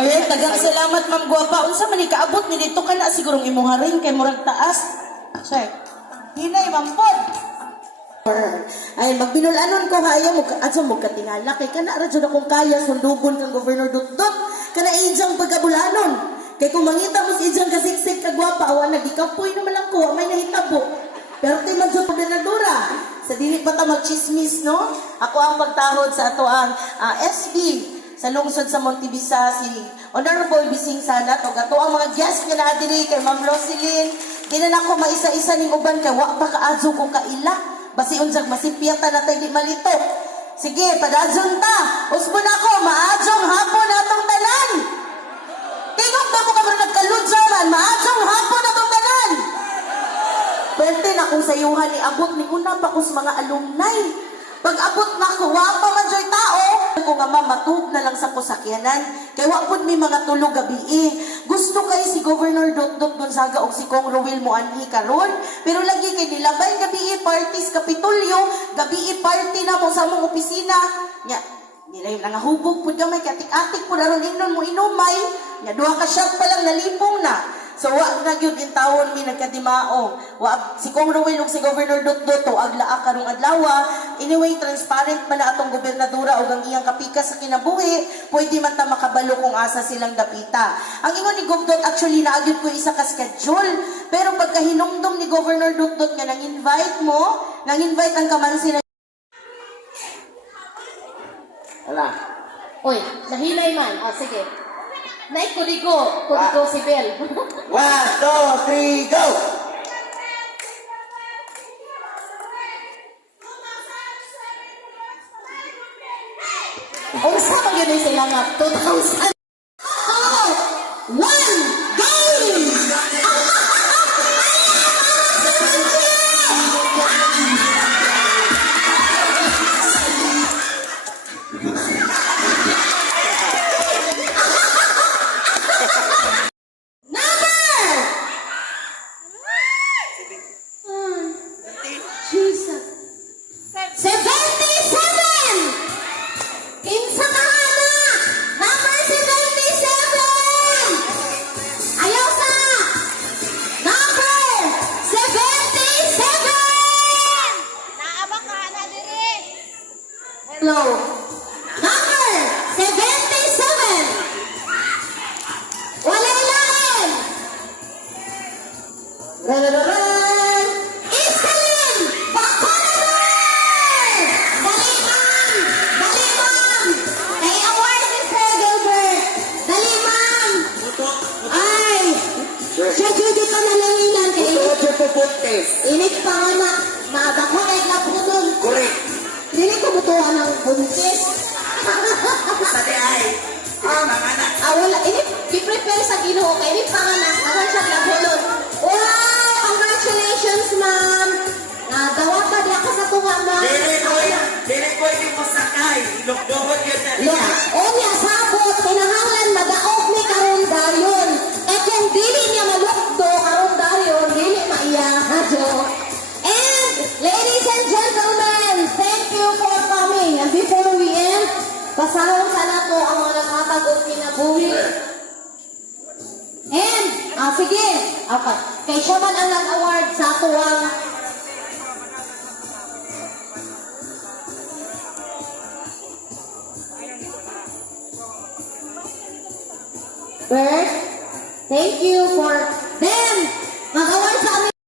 Ay, tagang salamat, Ma'am Guwapa. Unsa man ni kaabot ni dito ka na sigurong imong haring kay murag taas. Check. Hinay, Ma'am Pod. Ay, magbinulanon ko kaya mo, adso mo katingala, kay kana ra jud akong kaya sundugon kang Governor Dutdut, kana ijang pagkabulanon. Kay kung mangita mo si ijang kasiksik kagwapa, awan nagikapoy naman lang ko, may nahitabo. Pero ti man jud gobernadora, sa dili pa ta magchismis, no? Ako ang pagtahod sa ato ang SB sa lungsod sa Montebisa, si Honorable Bising Sanat, o ato ang mga guest nga na diri kay Ma'am Roselyn. Dinan ako maisa-isa ning uban kay wa pa kaadyo kong kaila. Basi unsag masipiyata na tayo di malito. Sige, padadyon ta. Usbon ako, maadjong hapon atong tanan. Tingog na mo ka mga nagkaludya man, maadjong hapon atong tanan. Pwerte na kung sayuhan ni abot ni una pa kus mga alumni. Pag abot na ko, wa pa man joy tao. Kung nga mamatug na lang sa kusakyanan, kay wa pud may mga tulog gabi. Gusto kay si Governor Dutdut Gonzaga o si Kong Ruel mo anhi karon, pero lagi kay nilabay gabi parties Kapitolyo, gabi party na mo sa mong opisina. Nya, nilay nga hubog pud gamay katik-atik pud aron ingnon mo inumay. Nya duha ka shot pa lang nalipong na. So wa na gyud in tawon mi nagkadimao. Wa si Kong Ruel ug si Governor Dutdut o aglaak karong adlaw. Anyway, transparent man na atong gobernadora ug ang iyang kapikas sa kinabuhi, pwede man ta makabalo kung asa silang dapita. Ang ingon ni Govdot actually naagyud ko isa ka schedule, pero pagka hinumdum ni Governor Dutdut nga nang-invite mo, nang-invite ang kamansi na Ala. Uy, nahinay man. O, sige. Naik kudigo si Bel. 1, 2, 3, go! O, saan yun yung sila nga? 2,000. 1, go! Jesus. 77! Kinsa ka anak? Number 77! Ayaw sa! Number 77! Naaba ka na diri. Hello. Number 77! Wala ilahin! Rarararan! Isalin! Baconator! Dali, ma'am! Dali, ma'am! Kay award ni Sir Gilbert! Dali, ma'am! Ay! Siya Judy ka na lang ilan kay Ito po puntes. init pa nga na nabako kay Lapunod. Correct. Dili ko butuhan ng buntis. Sa di ay. Mga anak. Wala. Init, i-prepare sa Ginoo kay init pa nga na. Naman siya Lapunod. Wow! Congratulations, ma'am! Dawat pa diya ka sa tunga, ma'am. Dili ko yung masakay. Ilokdohon yun na Yeah. niya. O niya, sabot, kinahanglan, madaog ni karon dayon. Eh kung dili niya malukdo karon dayon, dili maiyaha, And, ladies and gentlemen, thank you for coming. And before we end, pasahon sana ko ang mga nakakagod kinabuhi. And, sige, okay. Kay siya man ang nag-award sa tuwang Bert, thank you for